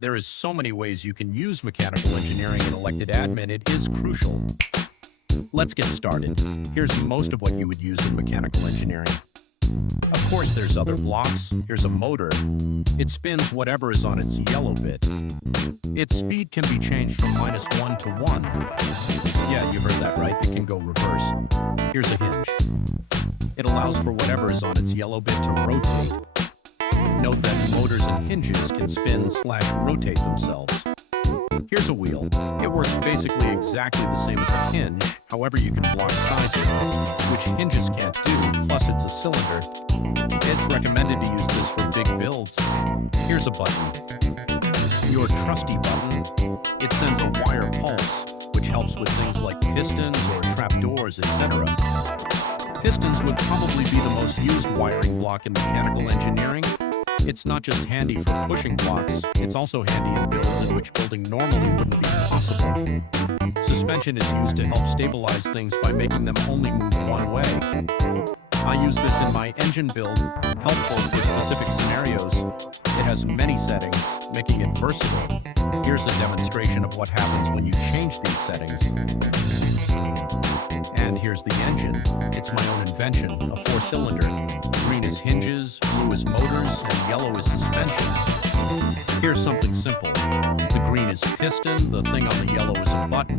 There is so many ways you can use mechanical engineering in elected admin, it is crucial. Let's get started. Here's most of what you would use in mechanical engineering. Of course, there's other blocks. Here's a motor. It spins whatever is on its yellow bit. Its speed can be changed from -1 to 1. Yeah, you heard that right. It can go reverse. Here's a hinge. It allows for whatever is on its yellow bit to rotate. Note that motors and hinges can spin/rotate themselves. Here's a wheel. It works basically exactly the same as a hinge, however you can block sizes, which hinges can't do, plus it's a cylinder. It's recommended to use this for big builds. Here's a button. Your trusty button. It sends a wire pulse, which helps with things like pistons or trapdoors, etc. Pistons would probably be the most used wiring block in mechanical engineering. It's not just handy for pushing blocks, it's also handy in builds in which building normally wouldn't be possible. Suspension is used to help stabilize things by making them only move one way. I use this in my engine build, helpful for specific scenarios. It has many settings, making it versatile. Here's a demonstration of what happens when you change these settings. And here's the engine. It's my own invention, a 4-cylinder. Green is hinges, blue is motors, and yellow is suspension. Here's something simple. The green is piston, the thing on the yellow is a button,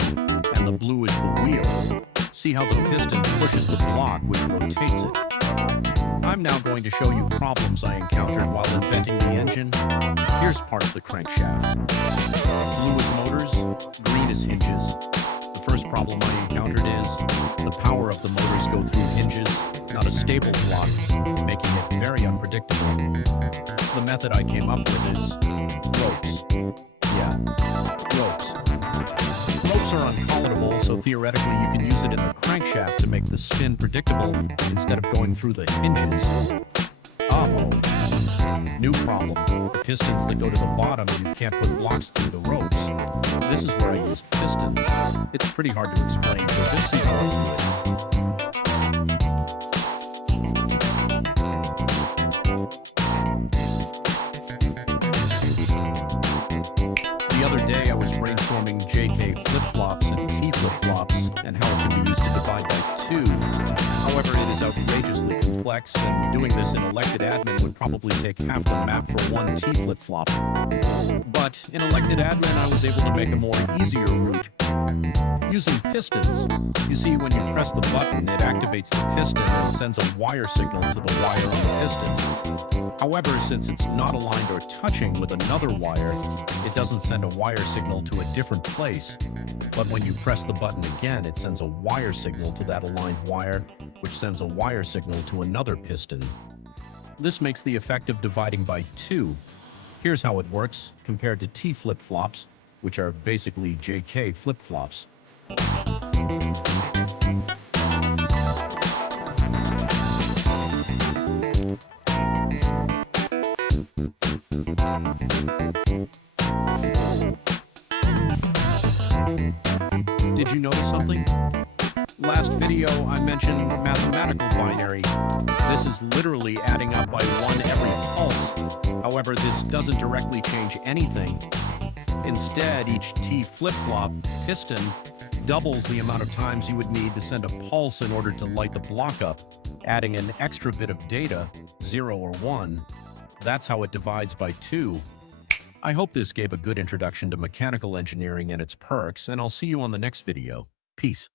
and the blue is the wheel. See how the piston pushes the block, which rotates it. I'm now going to show you problems I encountered while inventing the engine. Here's part of the crankshaft. Blue is motors, green is hinges. The first problem I encountered is the power of the motors go through hinges, not a stable block, making it very unpredictable. The method I came up with is ropes. Yeah, ropes. Ropes are unpalatable, so theoretically you can use it in the crankshaft to make the spin predictable instead of going through the hinges. Uh-oh. New problem. The pistons that go to the bottom, you can't put blocks through the ropes. This is where I use pistons. It's pretty hard to explain, so just see how I do it. The other day I was brainstorming JK flip-flops and T flip-flops and how it can be used to divide by 2. However, it is outrageously complex, and doing this in elected admin would probably take half the map for one T flip-flop. But in elected admin, I was able to make a more easier route using pistons. You see, when you press the button, it activates the piston and sends a wire signal to the wire on the piston. However, since it's not aligned or touching with another wire, it doesn't send a wire signal to a different place. But when you press the button again, it sends a wire signal to that aligned wire, which sends a wire signal to another piston. This makes the effect of dividing by 2. Here's how it works compared to T flip-flops, which are basically JK flip-flops. Did you notice something? Last video, I mentioned mathematical binary. This is literally adding up by 1 every pulse. However, this doesn't directly change anything. Instead, each T flip-flop piston doubles the amount of times you would need to send a pulse in order to light the block up, adding an extra bit of data, 0 or 1. That's how it divides by 2. I hope this gave a good introduction to mechanical engineering and its perks, and I'll see you on the next video. Peace.